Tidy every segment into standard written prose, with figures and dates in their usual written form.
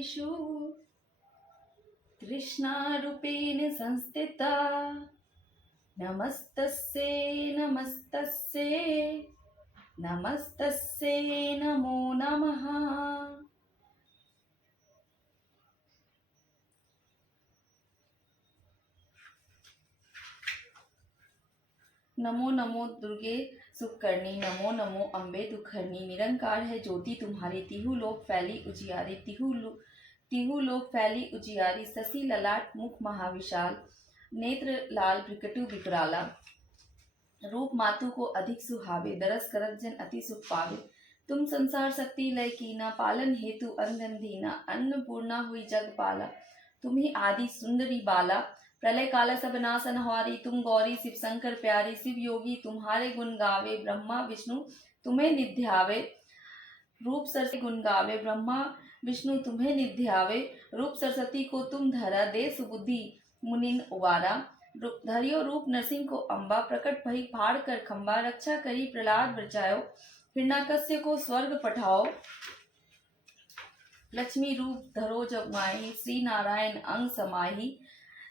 भूतेषु तृष्णारूपेण संस्थिता नमस्तस्यै नमस्तस्यै नमस्तस्यै नमो नमः। नमो नमो दुर्गे सुखकर्णी, नमो नमो अम्बे दुखहरणी। निरंकार है ज्योति तुम्हारी, तिहु लोक फैली उजियारी, तिहु लोक फैली उजियारी। शशि ललाट मुख महाविशाल, नेत्र लाल भ्रिकटु विकराला। रूप मातु को अधिक सुहावे, दरस करत जन अति सुख पावे। तुम संसार शक्ति लय कीना, पालन हेतु अंजन दीना। अन्नपूर्णा हुई जग पाला, तुम्ही आदि सुंदरी बाला। प्रलय काल सब नासन हारी, तुम गौरी शिव शंकर प्यारी। शिव योगी तुम्हारे गुण गावे, ब्रह्मा विष्णु तुम्हें निध्यावे। रूप सरस्वती गुण गावे, ब्रह्मा विष्णु तुम्हें निध्यावे। रूप सरस्वती को तुम धरा, दे सुबुद्धि मुनिन उबारा। धरियो रूप नरसिंह को अम्बा, प्रकट भई फाड़ कर खंबा। रक्षा करी प्रहलाद बचायो, हिरण्याकश्य को स्वर्ग पठाओ। लक्ष्मी रूप धरो जग माही, श्री नारायण अंग समाही।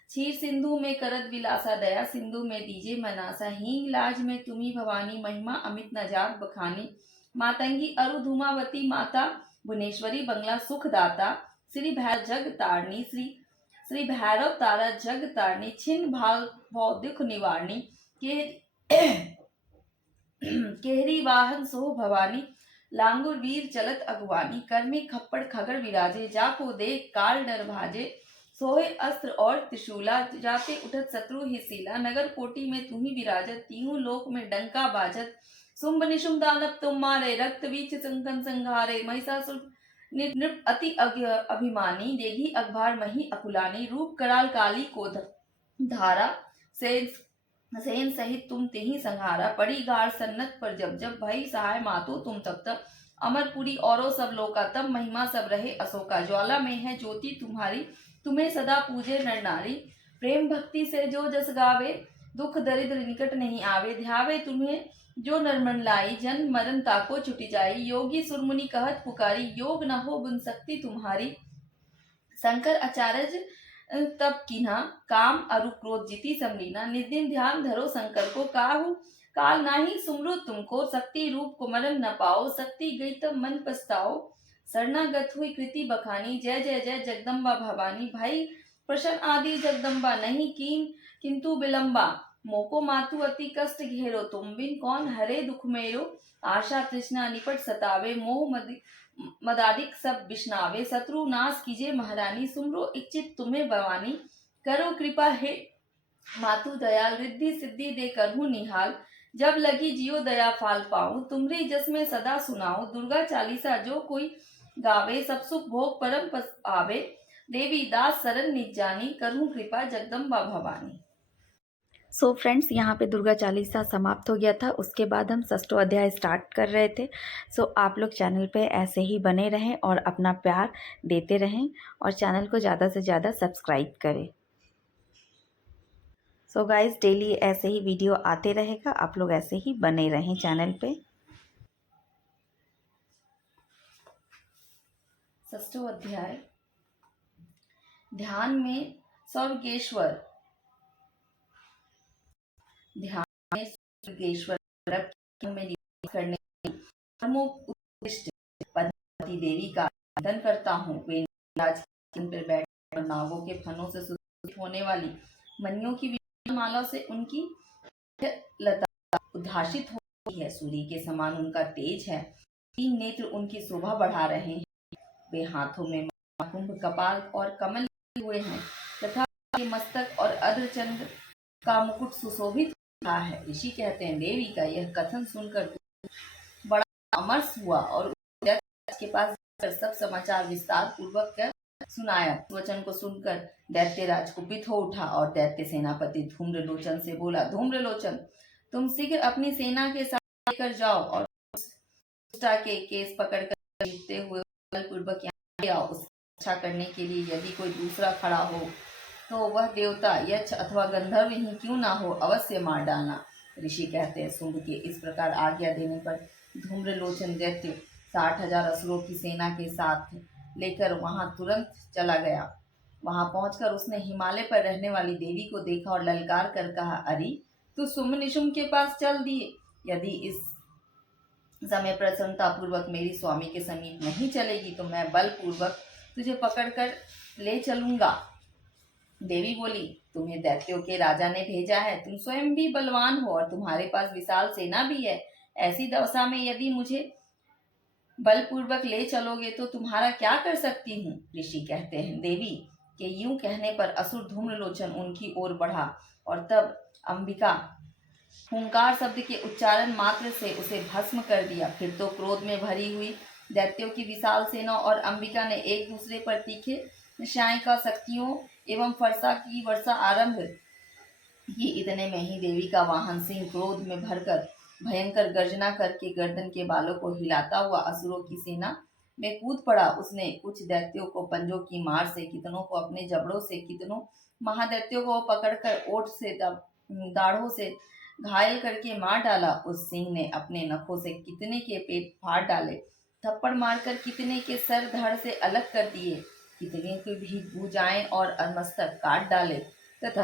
क्षीर सिंधु में करत विलासा, दया सिंधु में दीजे मनासा। हींग लाज में तुम्ही भवानी, महिमा अमित न जात बखानी। मातंगी अरु धूमावती माता, भुवनेश्वरी बंगला सुख दाता। श्री भैरव जग तारणी, श्री भैरव तारा जग तारणी। छिन्न भाव दुख निवारणी, केहरी वाहन सो भवानी। लांगुर वीर चलत अगवानी, कर में खप्पड़ खगड़ विराजे। जाको देख काल डर भाजे, सोहे अस्त्र और त्रिशूला। जाते उठत शत्रु ही सीला, नगर कोटि में तुम्ही विराजत। तीनों लोक में डंका बाजत, शुंभ निशुंभ दानव तुम मारे। रक्त बीच संकन संघारे, महिषासुर नृप अति अभिमानी। देगी अखबार मही अकुलानी, रूप कराल काली को धारा। सेन सहित तुम तिहि संहारा, पड़ी गार सन्नत पर जब भई सहाय मातो तुम तब। अमरपुरी औरो सब लोका, तब महिमा सब रहे अशोका। ज्वाला में है ज्योति तुम्हारी, तुम्हें सदा पूजे नर नारी। प्रेम भक्ति से जो जस गावे, दुख दरिद्र निकट नहीं आवे। ध्यावे तुम्हें जो नर मन लाई, जन्म मरण ताको छुटी जाई। योगी सुरमुनि कहत पुकारी, योग न हो गुण शक्ति तुम्हारी। शंकर आचार्य तब कीन्हा, काम अरु क्रोध जिति समलीना। निदिन ध्यान धरो शंकर को, काहू काल नाही सुमरो तुमको। शक्ति रूप को मरण न पाओ, शक्ति गई तब मन पछताओ। शरणागत हुई कृति बखानी, जय जय जय जगदम्बा भवानी। भाई प्रश्न आदि जगदम्बा, नहीं कीन किंतु विलंबा। मोको मातु अति कष्ट घेरो, तुम बिन कौन हरे दुख मेरो। आशा तृष्णा निपट सतावे, मोह मदादिक सब बिश्नावे। शत्रु नाश कीजे महारानी, सुमरो इच्छित तुम्हें भवानी। करो कृपा हे मातु दयाल, रिद्धि सिद्धि दे करहूँ निहाल। जब लगी जियो दया फाल पाऊं, तुमरे जस में सदा सुनाऊं। दुर्गा चालीसा जो कोई गावे, सब सुख भोग परम पद आवे। देवी दास शरण निज जानी, करहूँ कृपा जगदम्बा भवानी। सो फ्रेंड्स, यहाँ पे दुर्गा चालीसा समाप्त हो गया था। उसके बाद हम षष्ठो अध्याय स्टार्ट कर रहे थे। सो आप लोग चैनल पे ऐसे ही बने रहें और अपना प्यार देते रहें और चैनल को ज़्यादा से ज़्यादा सब्सक्राइब करें। सो गाइज, डेली ऐसे ही वीडियो आते रहेगा, आप लोग ऐसे ही बने रहें चैनल पे। षष्ठो अध्याय, ध्यान में स्वर्गेश्वर। ध्यान में स्वर्गेश्वर में निवास करने पद्मावती देवी का आराधन करता हूँ। वे राज पर बैठ नागों के फनों से सुशोभित होने वाली मणियों की माला से उनकी लता उद्भासित होती है। सूर्य के समान उनका तेज है, तीन नेत्र उनकी शोभा बढ़ा रहे हैं। वे हाथों में कुंभ, कपाल और कमल लिए हुए हैं तथा के मस्तक और अर्धचंद्र का मुकुट सुशोभित रहा है। ऋषि कहते हैं, देवी का यह कथन सुनकर बड़ा अमर्ष हुआ और के पास सब समाचार विस्तार पूर्वक कर सुनाया। वचन को सुनकर दैत्यराज कुपित हो उठा और दैत्य सेनापति धूम्रलोचन से बोला, धूम्रलोचन, तुम शीघ्र अपनी सेना के साथ लेकर जाओ और दुष्टा के केस पकड़कर जीतते हुए पूर्वक यहाँ आओ। उसकी रक्षा करने के लिए यदि कोई दूसरा खड़ा हो तो वह देवता, यक्ष अथवा गंधर्व ही क्यों ना हो, अवश्य मार डालना। ऋषि कहते हैं, शुंभ के इस प्रकार आज्ञा देने पर धूम्रलोचन दैत्य 60,000 असुरों की सेना के साथ लेकर वहां तुरंत चला गया। वहां पहुंचकर उसने हिमालय पर रहने वाली देवी को देखा और ललकार कर कहा, अरे तू सुम निशुम के पास चल दिए। यदि इस समय प्रसन्नता पूर्वक मेरी स्वामी के समीप नहीं चलेगी तो मैं बलपूर्वक तुझे पकड़कर ले चलूंगा। देवी बोली, तुम्हें दैत्यों के राजा ने भेजा है, तुम स्वयं भी बलवान हो और तुम्हारे पास विशाल सेना भी है। ऐसी दशा में यदि मुझे बलपूर्वक ले चलोगे तो तुम्हारा क्या कर सकती हूँ। ऋषि कहते हैं, देवी के यूं कहने पर असुर धूम्रलोचन उनकी ओर बढ़ा और तब अंबिका हुंकार शब्द के उच्चारण मात्र से उसे भस्म कर दिया। फिर तो क्रोध में भरी हुई दैत्यों की विशाल सेना और अंबिका ने एक दूसरे पर तीखे निशाएं का शक्तियों एवं फरसा की वर्षा आरंभ की। इतने में ही देवी का वाहन सिंह क्रोध में भरकर भयंकर गर्जना करके गर्दन के बालों को हिलाता हुआ असुरों की सेना में कूद पड़ा। उसने कुछ दैत्यों को पंजों की मार से, कितनों को अपने जबड़ों से, कितनों महादैत्यों को पकड़कर ओठ से दाढ़ों से घायल करके मार डाला। उस सिंह ने अपने नखों से कितने के पेट फाड़ डाले, थप्पड़ मारकर कितने के सर धड़ से अलग कर दिए, कितने की भी भुजाएं और मस्तक काट डाले तथा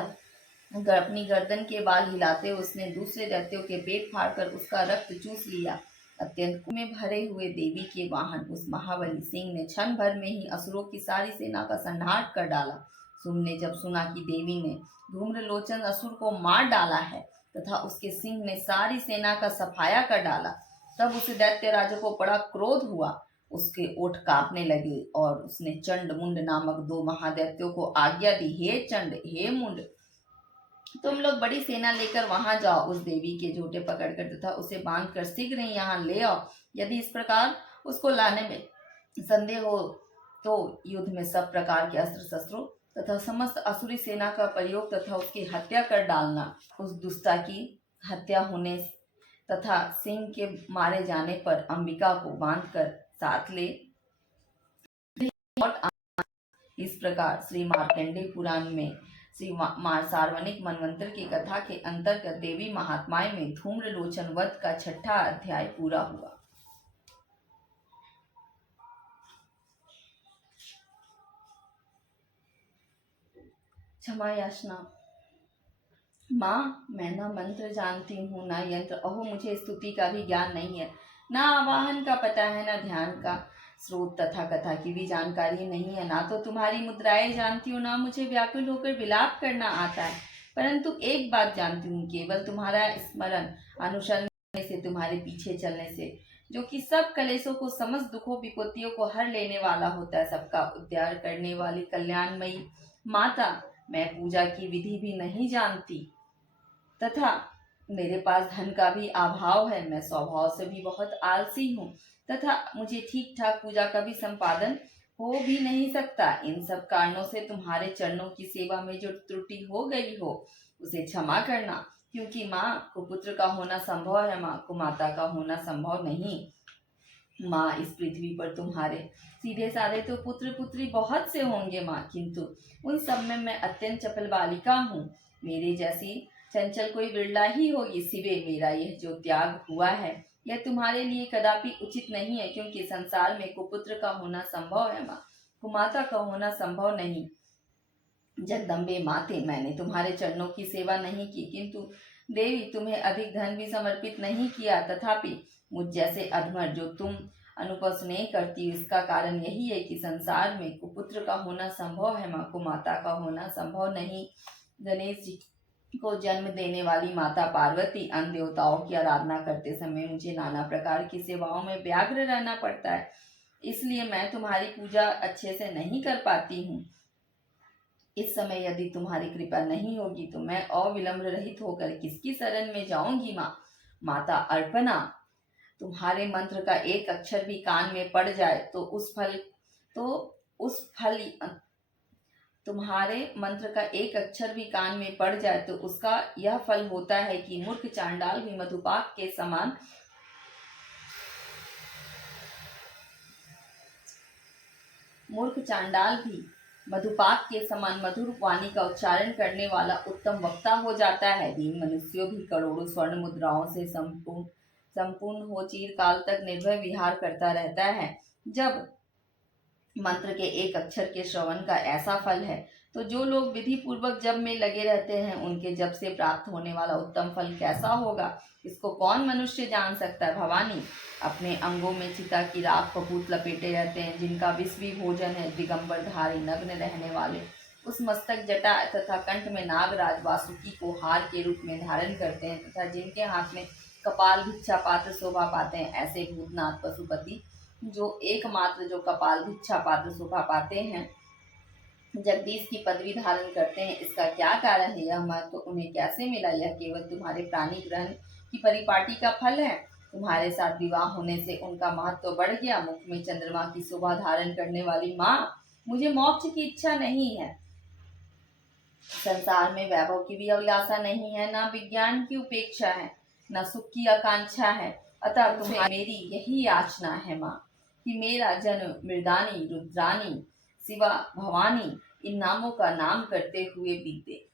अपनी गर्दन के बाल हिलाते उसने दूसरे दैत्यों के पेट फाड़कर उसका रक्त चूस लिया। अत्यंत में भरे हुए देवी के वाहन उस महाबली सिंह ने क्षण भर में ही असुरों की सारी सेना का संहार कर डाला। सुम ने जब सुना कि देवी ने धूम्रलोचन असुर को मार डाला है तथा उसके सिंह ने सारी सेना का सफाया कर डाला, तब उसे दैत्य राजा को बड़ा क्रोध हुआ। उसके ओठ कांपने लगे और उसने चंड मुंड नामक 2 महादैत्यों को आज्ञा दी, हे चंड, हे मुंड, तुम लोग बड़ी सेना लेकर वहां जाओ, उस देवी के झूठे पकड़कर तथा उसे बांधकर शीघ्र ही यहाँ ले आओ। यदि इस प्रकार उसको लाने में संदेह हो तो युद्ध में सब प्रकार के अस्त्र शस्त्रों तथा समस्त असुरी सेना का प्रयोग तथा उसकी हत्या कर डालना। उस दुष्टा की हत्या होने तथा सिंह के मारे जाने पर अंबिका को बांधकर साथ ले इस प्रकार श्री मार्कंडेय पुराण में श्री सार्वनिक मनवंतर की कथा के अंतर्गत देवी महात्माएं में धूम्रलोचन वध का 6ठा अध्याय पूरा हुआ। क्षमा याचना। माँ, मैं न मंत्र जानती हूँ न यंत्र, अहो मुझे स्तुति का भी ज्ञान नहीं है, न आवाहन का पता है, न ध्यान का स्रोत तथा कथा की भी जानकारी नहीं है, ना तो तुम्हारी मुद्राएं जानती हूँ, ना मुझे व्याकुल होकर विलाप करना आता है। परंतु एक बात जानती हूँ, केवल तुम्हारा स्मरण अनुसरण से, तुम्हारे पीछे चलने से, जो कि सब कलेशों को, समस्त दुखों विपत्तियों को हर लेने वाला होता है, सबका उद्धार करने वाली कल्याणमयी माता। मैं पूजा की विधि भी नहीं जानती तथा मेरे पास धन का भी अभाव है। मैं स्वभाव से भी बहुत आलसी हूँ तथा मुझे ठीक ठाक पूजा का भी संपादन हो भी नहीं सकता। इन सब कारणों से तुम्हारे चरणों की सेवा में जो त्रुटि हो गई हो उसे क्षमा करना, क्योंकि माँ को पुत्र का होना संभव है, माँ को माता का होना संभव नहीं। माँ, इस पृथ्वी पर तुम्हारे सीधे साधे तो पुत्र पुत्री बहुत से होंगे माँ, किंतु उन सब में मैं अत्यंत चपल बालिका हूँ। मेरे जैसी चंचल कोई बिरला ही होगी। सिवे मेरा यह जो त्याग हुआ है यह तुम्हारे लिए कदापि उचित नहीं है, क्योंकि संसार में कुपुत्र का होना संभव है माँ, कुमाता का होना संभव नहीं। जगदम्बे माते, मैंने तुम्हारे चरणों की सेवा नहीं की, किंतु देवी तुम्हें अधिक धन भी समर्पित नहीं किया, तथापि मुझ जैसे अधमर जो तुम अनुपम स्नेह करती हो, इसका कारण यही है कि संसार में कुपुत्र का होना संभव है माँ, कुमाता का होना संभव नहीं। गणेश जी को जन्म देने वाली माता पार्वती, अन्य देवताओं की आराधना करते समय मुझे नाना प्रकार की सेवाओं में व्याग्र रहना पड़ता है, इसलिए मैं तुम्हारी पूजा अच्छे से नहीं कर पाती हूँ। इस समय यदि तुम्हारी कृपा नहीं होगी तो मैं अविलंब रहित होकर किसकी शरण में जाऊंगी माँ। माता अर्पणा, तुम्हारे मंत्र का एक अक्षर भी कान में पड़ जाए तो तुम्हारे मंत्र का एक अक्षर भी कान में पड़ जाए तो उसका यह फल होता है कि मूर्ख चांडाल भी मधुपाक के समान मधुर वाणी का उच्चारण करने वाला उत्तम वक्ता हो जाता है। दीन मनुष्यों भी करोड़ों स्वर्ण मुद्राओं से संपूर्ण हो चिरकाल तक निर्भय विहार करता रहता है। जब मंत्र के एक अक्षर के श्रवण का ऐसा फल है, तो जो लोग विधि पूर्वक जप में लगे रहते हैं उनके जप से प्राप्त होने वाला उत्तम फल कैसा होगा, इसको कौन मनुष्य जान सकता है। भवानी अपने अंगों में चिता की राख कपूत लपेटे रहते हैं, जिनका विश्वी भोजन है, दिगंबर धारी नग्न रहने वाले, उस मस्तक जटा तथा कंठ में नागराज वासुकी को हार के रूप में धारण करते हैं, तथा जिनके हाथ में कपाल भिक्षा पात्र शोभा पाते हैं, ऐसे भूतनाथ पशुपति जो एकमात्र जो कपाल भिक्षा पात्र शोभा पाते हैं, जगदीश की पदवी धारण करते हैं, इसका क्या कारण है। यह महत्व उन्हें कैसे मिला। यह केवल तुम्हारे प्राणी ग्रहण की परिपाटी का फल है। तुम्हारे साथ विवाह होने से उनका महत्व बढ़ गया। मुख में चंद्रमा की शोभा धारण करने वाली माँ, मुझे मोक्ष की इच्छा नहीं है, संसार में वैभव की भी अभिलाषा नहीं है, न विज्ञान की उपेक्षा है, न सुख की आकांक्षा है। अतः तुम्हें मेरी यही याचना है माँ कि मेरा जन्म मृदानी, रुद्रानी, शिवा, भवानी इन नामों का नाम करते हुए बीते।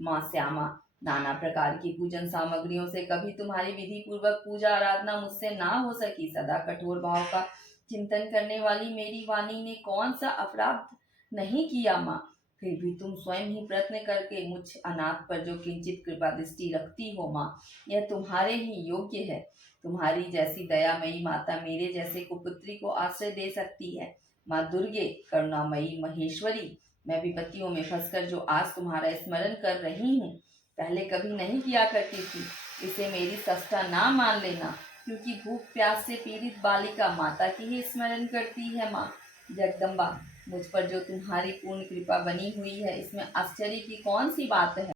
माँ श्यामा, नाना प्रकार की पूजन सामग्रियों से कभी तुम्हारी विधि पूर्वक पूजा आराधना मुझसे ना हो सकी। सदा कठोर भाव का चिंतन करने वाली मेरी वाणी ने कौन सा अपराध नहीं किया माँ, फिर भी तुम स्वयं ही प्रयत्न करके मुझ अनाथ पर जो किंचित कृपा दृष्टि रखती हो माँ, यह तुम्हारे ही योग्य है। तुम्हारी जैसी दयामयी माता मेरे जैसे कुपुत्री को आश्रय दे सकती है। माँ दुर्गे, करुणामयी महेश्वरी, मैं विपत्तियों में फंसकर जो आज तुम्हारा स्मरण कर रही हूँ, पहले कभी नहीं किया करती थी। इसे मेरी सस्ता ना मान लेना, क्योंकि भूख प्यास से पीड़ित बालिका माता की ही स्मरण करती है। माँ जगदम्बा, मुझ पर जो तुम्हारी पूर्ण कृपा बनी हुई है, इसमें आश्चर्य की कौन सी बात है।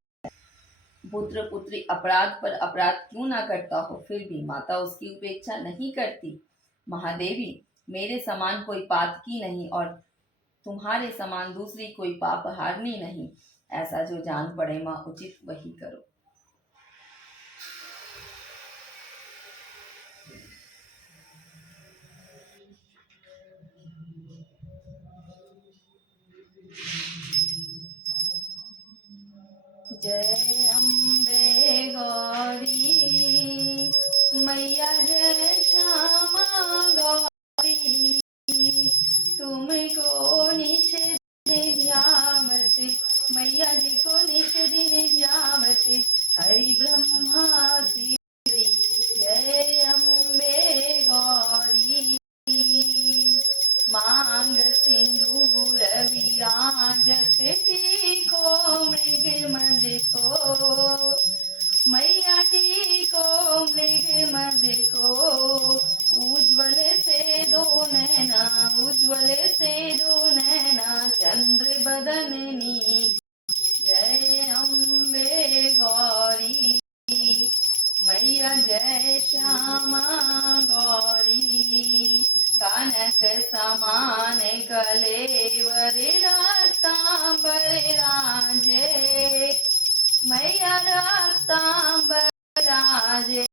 पुत्र पुत्री अपराध पर अपराध क्यों ना करता हो, फिर भी माता उसकी उपेक्षा नहीं करती। महादेवी, मेरे समान कोई पातकी नहीं और तुम्हारे समान दूसरी कोई पाप हारनी नहीं। ऐसा जो जान पड़े माँ, उचित वही करो। जय अम्बे गौरी मैया, जय श्यामा गौरी, तुमको निश दिन ध्यावत, मैया जी को निश दिन ध्यावत, हरि ब्रह्मा शिवरी। जय अम्बे गौरी, मांग सिंदूर विराजत, टीको मृग मद को, मैया टीको मृग मद को, उज्ज्वल से दो नैना, उज्ज्वल से दो नैना, चंद्र बदननी। जय अम्बे गौरी मैया, जय श्यामा गौरी, कनक समान कलेवर रक्तांबर राजे, मैया रक्तांबर राजे,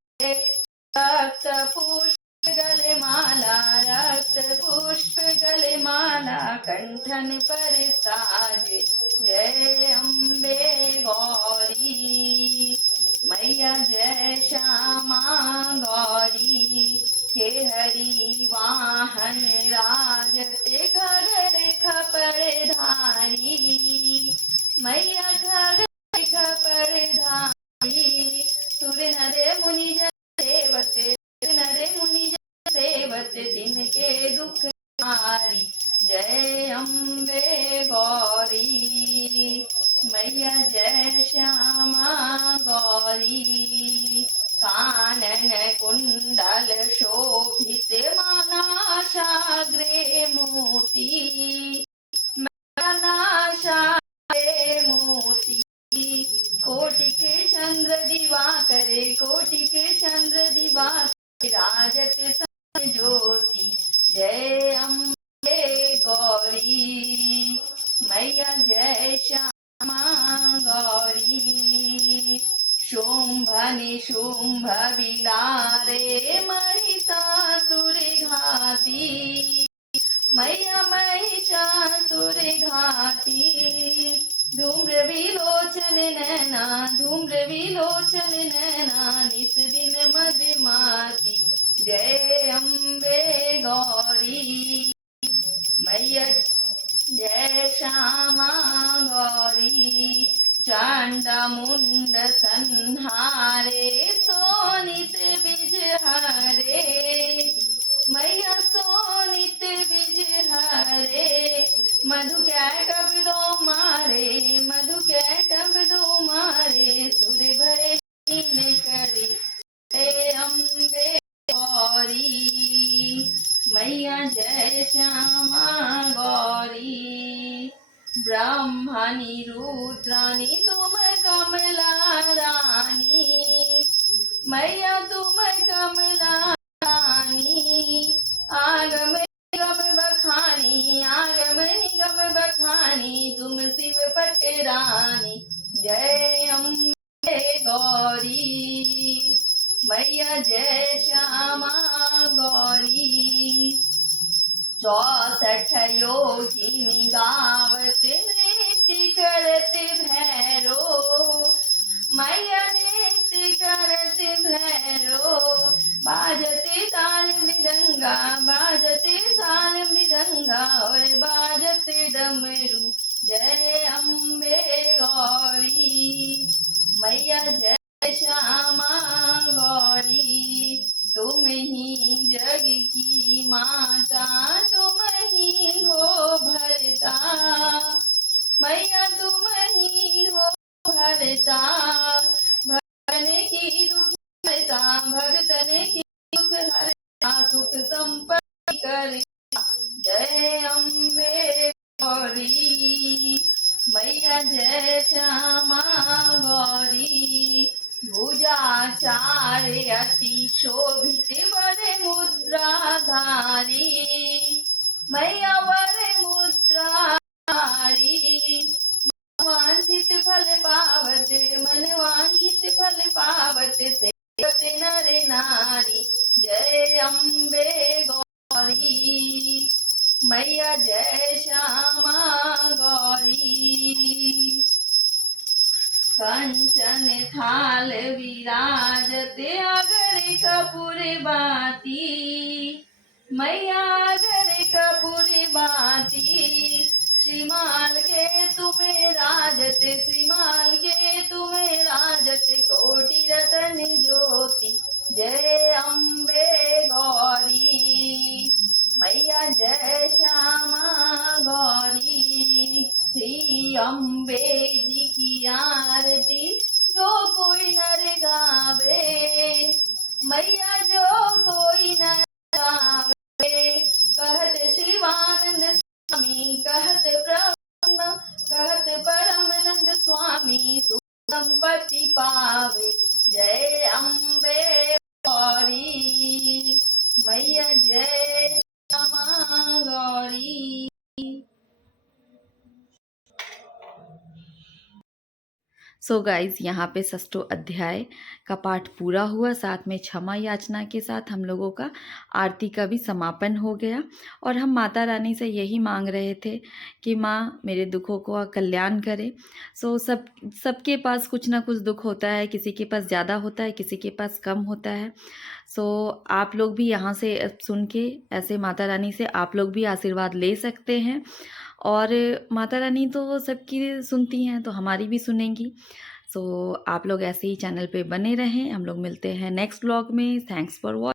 रक्त पुष्प गले माला, रक्त पुष्प गले माला, कंठन पर साजे। जय अम्बे गौरी मैया, जय श्यामा गौरी, के हरि वाहन राजते, खड़र खपर धारी, मैया खड़र खपर धारी, सुर नर मुनि जन सेवते, नर मुनि जन सेवते, जिनके दुख हारी। जय अम्बे गौरी मैया, जय श्यामा गौरी, कानन कुंडल शोभित, मानाशाग्रे मोती, मानाशाग्रे मोती, कोटिक चंद्र दिवाकर, कोटिक चंद्र दिवाकर, राजत ज्योति। जय अम्बे गौरी मैया, जय श्यामा गौरी, शुंभ निशुंभ विलारे, महिषासुर घाती, मैया महिषासुर घाती, धूम्र विलोचन नैना, धूम्र विलोचन नैना, नित दिन मदमाती। जय अम्बे गौरी मैया, जय श्यामा गौरी चांड मुंड संहारे सोनित बिज हरे मैया सोनित बिज हरे मधु कैटब दो मारे मधु कैटब दो मारे सुर भय करे हे अम्बे गौरी मैया जय श्यामा गौरी ब्रह्मणि रुद्राणि तुम कमला रानी मैया तुम कमला रानी आगम निगम बखानी आगम निगम बखानी तुम शिव पट रानी जय अम्बे गौरी मैया जय श्यामा गौरी 64 योगिनी गावत नृत्य करत भैरो मैया नृत्य करत भैरो बाजते ताल मृदंगा बाजते ताल मृदंगा और बाजते डमरू जय अम्बे गौरी मैया जय श्यामा गौरी तुम ही जग की माता तुम ही हो भरता मैया तुम ही हो भरता भगतन की दुख हरता भगतन की दुख हरता सुख संपत्ति कर जय अम्बे गौरी मैया जय श्यामा गौरी भुजाचार अति शोभित वर मुद्राधारी मैया वर मुद्राधारी वांछित फल पावत मन वांछित फल पावत सेवत नर नारी जय अम्बे गौरी मैया जय श्यामा गौरी कंचन थाल विराजत अगर कपूर बाती मैया अगर कपूर बाती श्रीमाल के तुम्हें राजत श्रीमाल के तुम्हें राजत कोटि रतन ज्योति जय अम्बे गौरी मैया जय श्यामा गौरी श्री अम्बे जी की आरती जो कोई नर गावे मैया जो कोई नर गावे कहत शिवानंद स्वामी कहत ब्रह्म कहत परमानंद स्वामी सुख संपत्ति पावे जय अम्बे गौरी मैया जय श्यामा गौरी। सो गाइज यहाँ पे षष्ठो अध्याय का पाठ पूरा हुआ। साथ में क्षमा याचना के साथ हम लोगों का आरती का भी समापन हो गया और हम माता रानी से यही मांग रहे थे कि माँ मेरे दुखों को कल्याण करे। सो सबके पास कुछ ना कुछ दुख होता है, किसी के पास ज़्यादा होता है, किसी के पास कम होता है। सो आप लोग भी यहाँ से सुन के ऐसे माता रानी से आप लोग भी आशीर्वाद ले सकते हैं और माता रानी तो सबकी सुनती हैं तो हमारी भी सुनेंगी। सो आप लोग ऐसे ही चैनल पे बने रहें। हम लोग मिलते हैं नेक्स्ट व्लॉग में। Thanks for watching.